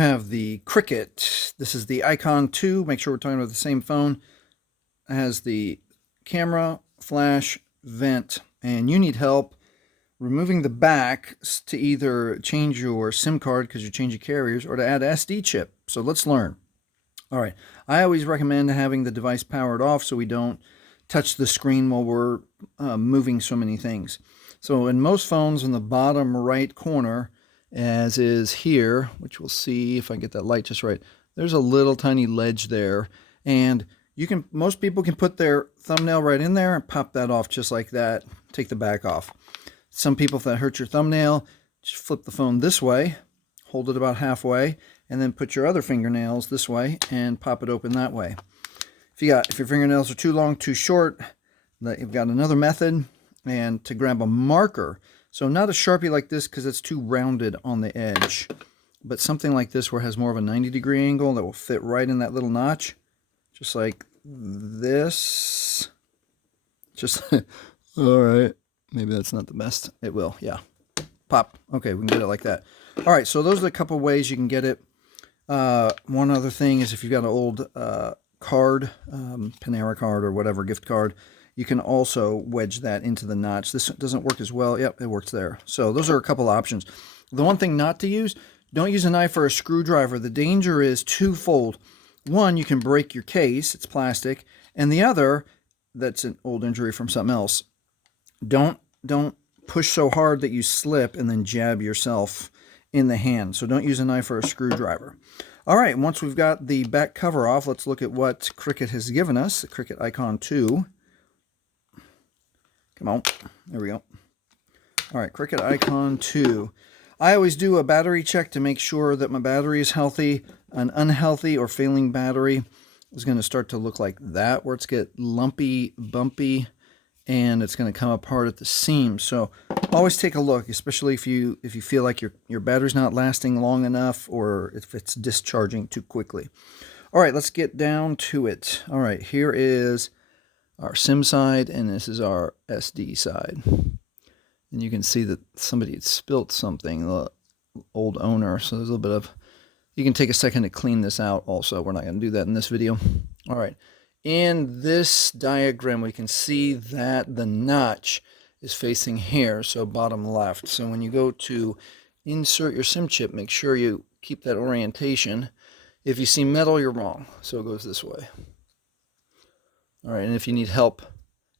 You have the Cricut. This is the Icon 2. Make sure we're talking about the same phone. It has the camera, flash, vent, and you need help removing the back to either change your SIM card because you're changing carriers or to add SD chip. So let's learn. All right. I always recommend having the device powered off so we don't touch the screen while we're moving so many things. So in most phones, in the bottom right corner, as is here, which we'll see if I get that light just right, there's a little tiny ledge there, and most people can put their thumbnail right in there and pop that off just like that, take the back off. Some people, if that hurts your thumbnail, just flip the phone this way, hold it about halfway, and then put your other fingernails this way and pop it open that way. If your fingernails are too long, too short, you've got another method, and to grab a marker. So not a Sharpie like this because it's too rounded on the edge, but something like this where it has more of a 90-degree angle that will fit right in that little notch, just like this. Just, all right, maybe that's not the best. It will, yeah. Pop. Okay, we can get it like that. All right, so those are a couple ways you can get it. One other thing is if you've got an old card, Panera card or whatever, gift card, you can also wedge that into the notch. This doesn't work as well. Yep, it works there. So those are a couple options. The one thing not to use, don't use a knife or a screwdriver. The danger is twofold. One, you can break your case. It's plastic. And the other, that's an old injury from something else. Don't push so hard that you slip and then jab yourself in the hand. So don't use a knife or a screwdriver. All right, once we've got the back cover off, let's look at what Cricut has given us, the Cricut Icon 2. Come on, there we go. All right, Cricut Icon 2. I always do a battery check to make sure that my battery is healthy. An unhealthy or failing battery is going to start to look like that, where it's get lumpy, bumpy, and it's going to come apart at the seams. So always take a look, especially if you feel like your battery's not lasting long enough or if it's discharging too quickly. All right, let's get down to it. All right, here is our SIM side, and this is our SD side. And you can see that somebody had spilt something, the old owner. So there's a little bit of, you can take a second to clean this out also. We're not going to do that in this video. All right. In this diagram, we can see that the notch is facing here, so bottom left. So when you go to insert your SIM chip, make sure you keep that orientation. If you see metal, you're wrong. So it goes this way. All right, and if you need help,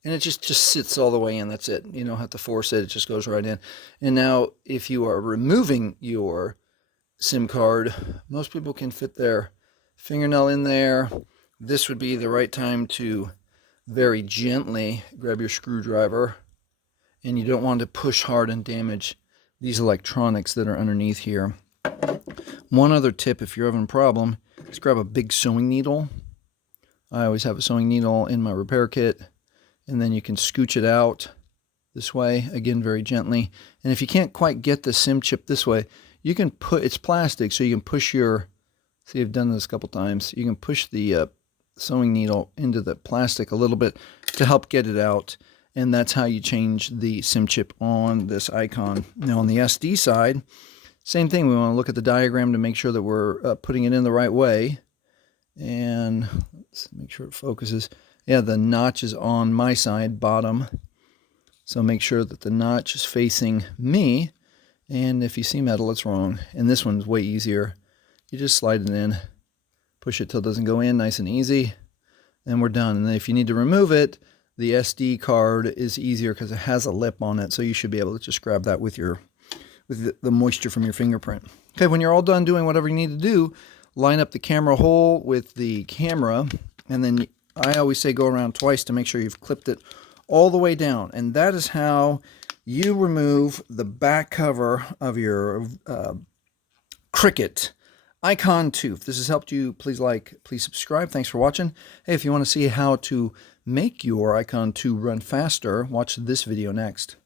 and it just sits all the way in, that's it. You don't have to force it, it just goes right in. And now, if you are removing your SIM card, most people can fit their fingernail in there. This would be the right time to very gently grab your screwdriver, and you don't want to push hard and damage these electronics that are underneath here. One other tip, if you're having a problem, is grab a big sewing needle. I always have a sewing needle in my repair kit, and then you can scooch it out this way, again, very gently. And if you can't quite get the SIM chip this way, you can it's plastic, so you can push see, I've done this a couple times, you can push the sewing needle into the plastic a little bit to help get it out, and that's how you change the SIM chip on this Icon. Now on the SD side, same thing, we want to look at the diagram to make sure that we're putting it in the right way. And let's make sure it focuses. Yeah, the notch is on my side, bottom. So make sure that the notch is facing me. And if you see metal, it's wrong. And this one's way easier. You just slide it in, push it till it doesn't go in, nice and easy. And we're done. And then if you need to remove it, the SD card is easier because it has a lip on it. So you should be able to just grab that with the moisture from your fingerprint. Okay, when you're all done doing whatever you need to do, line up the camera hole with the camera, and then I always say go around twice to make sure you've clipped it all the way down. And that is how you remove the back cover of your Cricut Icon 2. If this has helped you, please like, please subscribe. Thanks for watching. Hey, if you want to see how to make your Icon 2 run faster, watch this video next.